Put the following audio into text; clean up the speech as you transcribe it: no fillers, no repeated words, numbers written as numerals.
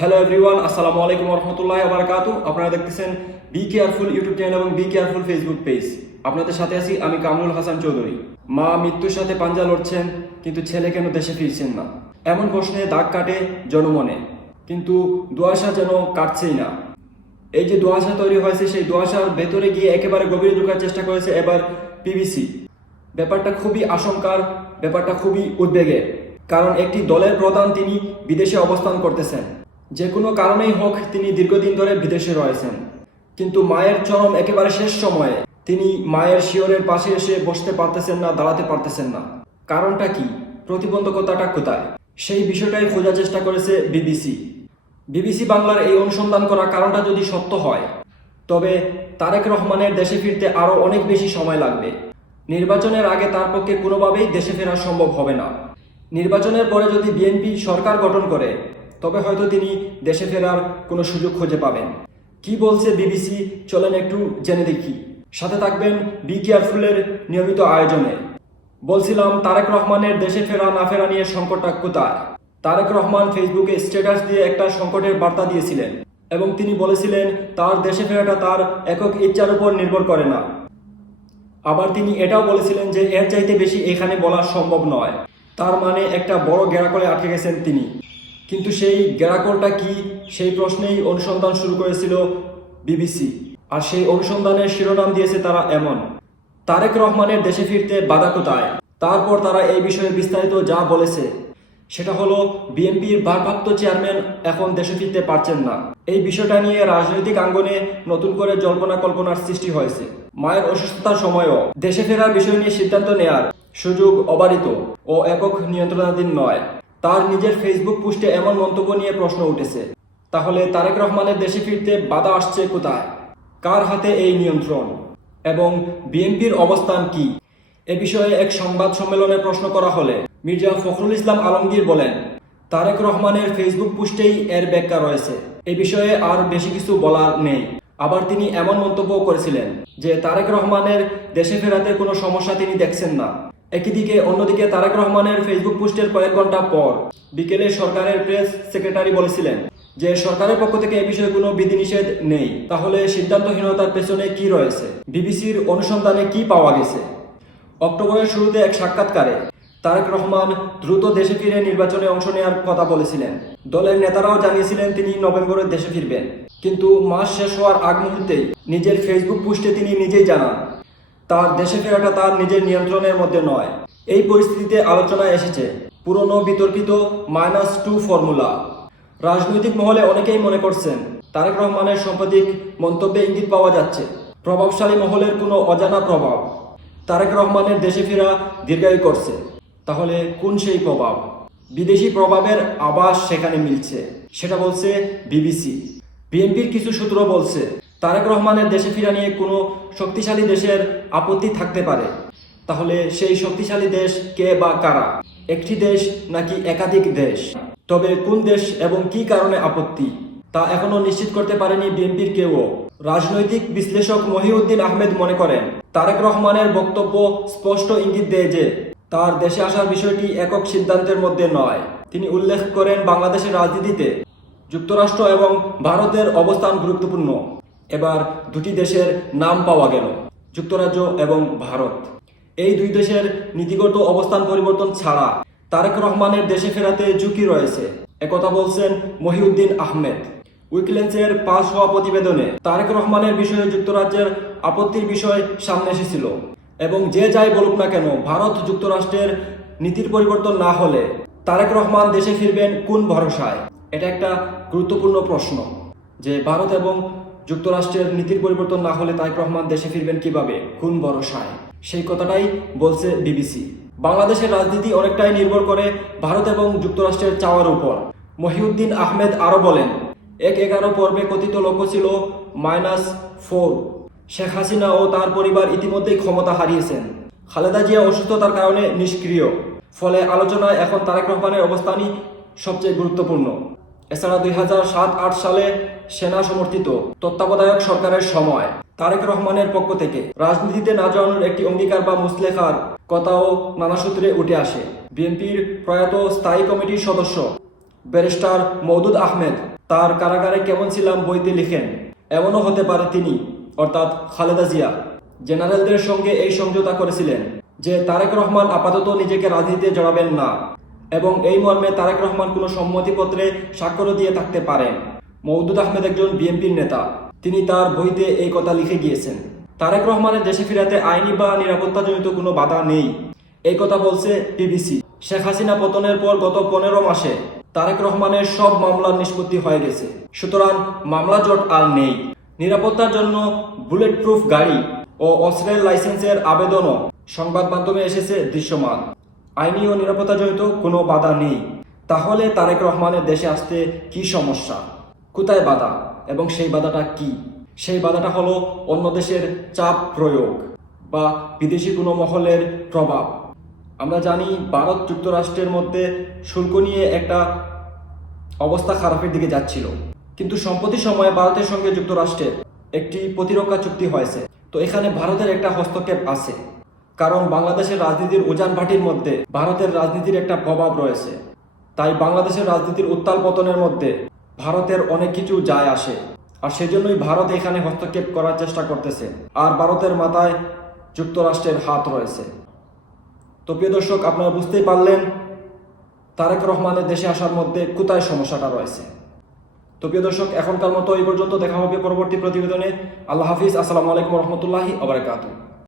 Hello everyone, আসসালামু আলাইকুম রহমতুল্লাহ বারাকাতু। আপনারা দেখতেছেন বি কেয়ারফুল ইউটিউব চ্যানেল এবং বি কেয়ারফুল ফেসবুক পেজ। আপনাদের সাথে আছি আমি কামরুল হাসান চৌধুরী। মা মৃত্যুর সাথে পাঞ্জা লড়ছেন, কিন্তু ছেলে কেন দেশে ফিরছেন না? এমন প্রশ্নে দাগ কাটে জনমনে, কিন্তু দুয়াশা যেন কাটছেই না। এই যে দুয়াশা তৈরি হয়েছে, সেই দুয়াশার ভেতরে গিয়ে একেবারে গভীরে ঢোকার চেষ্টা করেছে এবার পিবিসি। ব্যাপারটা খুবই আশঙ্কার, ব্যাপারটা খুবই উদ্বেগের, কারণ একটি দলের প্রধান তিনি বিদেশে অবস্থান করতেছেন। যে কোনো কারণেই হোক তিনি দীর্ঘদিন ধরে বিদেশে রয়েছেন, কিন্তু মায়ের চরম একেবারে শেষ সময়ে তিনি মায়ের শিয়রের পাশে এসে বসতে পারতেছেন না, দাঁড়াতে পারতেছেন না। কারণটা কি? প্রতিবন্ধকতাটা কোথায়? সেই বিষয়টাই খোঁজার চেষ্টা করেছে বিবিসি। বিবিসি বাংলার এই অনুসন্ধান করা কারণটা যদি সত্য হয়, তবে তারেক রহমানের দেশে ফিরতে আরও অনেক বেশি সময় লাগবে। নির্বাচনের আগে তার পক্ষে কোনোভাবেই দেশে ফেরা সম্ভব হবে না। নির্বাচনের পরে যদি বিএনপি সরকার গঠন করে, তবে হয়তো তিনি দেশে ফেরার কোনো সুযোগ খুঁজে পাবেন। কি বলছে বিবিসি, চলেন একটু জেনে দেখি। সাথে থাকবেন বি কেয়ারফুলের নিয়মিত আয়োজনে। বলছিলাম, তারেক রহমানের দেশে ফেরা না ফেরা নিয়ে সংকটটা কোথায়? তারেক রহমান ফেসবুকে স্ট্যাটাস দিয়ে একটা সংকটের বার্তা দিয়েছিলেন এবং তিনি বলেছিলেন তার দেশে ফেরাটা তার একক ইচ্ছার উপর নির্ভর করে না। আবার তিনি এটাও বলেছিলেন যে এর চাইতে বেশি এখানে বলা সম্ভব নয়। তার মানে একটা বড় গেরাকলে আটকে গেছেন তিনি। কিন্তু সেই গেরাকলটা কি, সেই প্রশ্নেই অনুসন্ধান শুরু করেছিল বিবিসি। আর সেই অনুসন্ধানের শিরোনাম দিয়েছে তারা এমন: তারেক রহমানের দেশে ফিরতে বাধা কোথায়? তারপর তারা এই বিষয়ে বিস্তারিত যা বলেছে সেটা হলো, বিএনপির ভারপ্রাপ্ত চেয়ারম্যান এখন দেশে ফিরতে পারছেন না। এই বিষয়টা নিয়ে রাজনৈতিক আঙ্গনে নতুন করে জল্পনা কল্পনার সৃষ্টি হয়েছে। মায়ের অসুস্থতার সময়ও দেশে ফেরার বিষয় নিয়ে সিদ্ধান্ত নেয়ার সুযোগ অবারিত ও একক নিয়ন্ত্রণাধীন নয়। তার নিজের ফেসবুক পোস্টে এমন মন্তব্য নিয়ে প্রশ্ন উঠেছে, তাহলে তারেক রহমানের দেশে ফিরতে বাধা আসছে কোথায়? কার হাতে এই নিয়ন্ত্রণ? এবং বিএনপির অবস্থান কি? এ বিষয়ে এক সংবাদ সম্মেলনে প্রশ্ন করা হলে মির্জা ফখরুল ইসলাম আলমগীর বলেন, তারেক রহমানের ফেসবুক পোস্টেই এর ব্যাখ্যা রয়েছে, এ বিষয়ে আর বেশি কিছু বলার নেই। আবার তিনি এমন মন্তব্য করেছিলেন যে তারেক রহমানের দেশে ফেরাতে কোনো সমস্যা তিনি দেখছেন না। একদিকে অন্যদিকে তারেক রহমানের ফেসবুক পোস্টের কয়েক ঘন্টা পর বিকেলে সরকারের প্রেস সেক্রেটারি বলেছিলেন যে সরকারের পক্ষ থেকে এ বিষয়ে কোনো বিধিনিষেধ নেই। তাহলে সিদ্ধান্তহীনতার পেছনে কি রয়েছে? বিবিসির অনুসন্ধানে কি পাওয়া গেছে? অক্টোবরের শুরুতে এক সাক্ষাৎকারে তারেক রহমান দ্রুত দেশে ফিরে নির্বাচনে অংশ নেওয়ার কথা বলেছিলেন। দলের নেতারাও জানিয়েছিলেন তিনি নভেম্বরে দেশে ফিরবেন। কিন্তু মাস শেষ হওয়ার আগ মুহূর্তেই নিজের ফেসবুক পোস্টে তিনি নিজেই জানান তার দেশে ফেরাটা তার নিজের নিয়ন্ত্রণের মধ্যে নয়। এই পরিস্থিতিতে আলোচনায় এসেছে পুরনো বিতর্কিত -2 ফর্মুলা। রাজনৈতিক মহলে অনেকেই মনে করছেন তারেক রহমানের সাম্প্রতিক মন্তব্যে ইঙ্গিত পাওয়া যাচ্ছে প্রভাবশালী মহলের কোনো অজানা প্রভাব তারেক রহমানের দেশে ফেরা দীর্ঘায়ু করছে। তাহলে কোন সেই প্রভাব? বিদেশি প্রভাবের আভাস সেখানে মিলছে, সেটা বলছে বিবিসি। বিএনপির কিছু সূত্র বলছে তারেক রহমানের দেশে ফেরা নিয়ে কোনো শক্তিশালী দেশের আপত্তি থাকতে পারে। তাহলে সেই শক্তিশালী দেশ কে বা কারা? একটি দেশ নাকি একাধিক দেশ? তবে কোন দেশ এবং কি কারণে আপত্তি, তা এখনো নিশ্চিত করতে পারেনি বিএনপির কেউও। রাজনৈতিক বিশ্লেষক মহিউদ্দিন আহমেদ মনে করেন তারেক রহমানের বক্তব্য স্পষ্ট ইঙ্গিত দেয় যে তার দেশে আসার বিষয়টি একক সিদ্ধান্তের মধ্যে নয়। তিনি উল্লেখ করেন বাংলাদেশের রাজনীতিতে যুক্তরাষ্ট্র এবং ভারতের অবস্থান গুরুত্বপূর্ণ। এবার দুটি দেশের নাম পাওয়া গেল, যুক্তরাজ্য এবং ভারত। এই দুই দেশের নীতিগত অবস্থান পরিবর্তন ছাড়া তারেক রহমানের দেশে ফেরাতে ঝুঁকি রয়েছে, একথা বলছেন মহিউদ্দিন আহমেদ। উইকিলিক্সের পাস হওয়া প্রতিবেদনে তারেক রহমানের বিষয়ে যুক্তরাজ্যের আপত্তির বিষয় সামনে এসেছিল। এবং যে যাই বলুক না কেন, ভারত যুক্তরাষ্ট্রের নীতির পরিবর্তন না হলে তারেক রহমান দেশে ফিরবেন কোন ভরসায়? এটা একটা গুরুত্বপূর্ণ প্রশ্ন, যে ভারত এবং যুক্তরাষ্ট্রের নীতির পরিবর্তন না হলে তারেক রহমান দেশে ফিরবেন কিভাবে, কোন ভরসায়? সেই কথাটাই বলছে বিবিসি। বাংলাদেশের রাজনীতি অনেকটাই নির্ভর করে ভারত এবং যুক্তরাষ্ট্রের চাওয়ার উপর। মহিউদ্দিন আহমেদ আরও বলেন, 1-11 পর্বে কথিত লক্ষ্য ছিল -4। শেখ হাসিনা ও তার পরিবার ইতিমধ্যেই ক্ষমতা হারিয়েছেন। খালেদা জিয়া অসুস্থতার কারণে নিষ্ক্রিয়। ফলে আলোচনায় এখন তারেক রহমানের অবস্থানই সবচেয়ে গুরুত্বপূর্ণ। এছাড়া 2007-8 সালে সেনা সমর্থিত তত্ত্বাবধায়ক সরকারের সময় তারেক রহমানের পক্ষ থেকে রাজনীতিতে না জড়ানোর একটি অঙ্গীকার বা মুসলেখার কথাও নানা সূত্রে উঠে আসে। বিএনপির প্রয়াত স্থায়ী কমিটির সদস্য ব্যারিস্টার মওদুদ আহমেদ তার কারাগারে কেমন ছিলাম বইতে লিখেন। এমনও হতে পারে তিনি অর্থাৎ খালেদা জিয়া জেনারেলদের সঙ্গে এই সমঝোতা করেছিলেন যে তারেক রহমান আপাতত নিজেকে রাজনীতিতে জড়াবেন না, এবং এই মর্মে তারেক রহমান কোনো সম্মতিপত্রে স্বাক্ষরও দিয়ে থাকতে পারেন। মওদুদ আহমেদ একজন বিএনপির নেতা, তিনি তার বইতে এই কথা লিখে গিয়েছেন। তারেক রহমানের দেশে ফিরাতে আইনি বা নিরাপত্তাজনিত কোনো বাধা নেই, এই কথা বলছে বিবিসি। শেখ হাসিনা পতনের পর গত 15 মাসে তারেক রহমানের সব মামলার নিষ্পত্তি হয়ে গেছে, সুতরাং মামলা জট আর নেই। নিরাপত্তার জন্য বুলেট প্রুফ গাড়ি ও অস্ত্রের লাইসেন্সের আবেদনও সংবাদ মাধ্যমে এসেছে দৃশ্যমান। আইনি ও নিরাপত্তাজনিত কোনো বাধা নেই। তাহলে তারেক রহমানের দেশে আসতে কি সমস্যা, কোথায় বাধা, এবং সেই বাধাটা কি? সেই বাধাটা হলো অন্য দেশের চাপ প্রয়োগ বা বিদেশি কোনো মহলের প্রভাব। আমরা জানি ভারত যুক্তরাষ্ট্রের মধ্যে শুল্ক নিয়ে একটা অবস্থা খারাপের দিকে যাচ্ছিল, কিন্তু সম্প্রতি সময়ে ভারতের সঙ্গে যুক্তরাষ্ট্রের একটি প্রতিরক্ষা চুক্তি হয়েছে। তো এখানে ভারতের একটা হস্তক্ষেপ আছে, কারণ বাংলাদেশের রাজনীতির উজান ভাটির মধ্যে ভারতের রাজনীতির একটা প্রভাব রয়েছে। তাই বাংলাদেশের রাজনীতির উত্তাল পতনের মধ্যে ভারতের অনেক কিছু যায় আসে, আর সেজন্যই ভারত এখানে হস্তক্ষেপ করার চেষ্টা করতেছে, আর ভারতের মাথায় যুক্তরাষ্ট্রের হাত রয়েছে। তো প্রিয় দর্শক, আপনারা বুঝতেই পারলেন তারেক রহমানের দেশে আসার মধ্যে কোথায় সমস্যাটা রয়েছে। তো প্রিয় দর্শক, এখনকার মতো এই পর্যন্ত। দেখা হবে পরবর্তী প্রতিবেদনে। আল্লাহ হাফিজ। আসসালামু আলাইকুম রহমতুল্লাহি ওয়া বারাকাতুহু।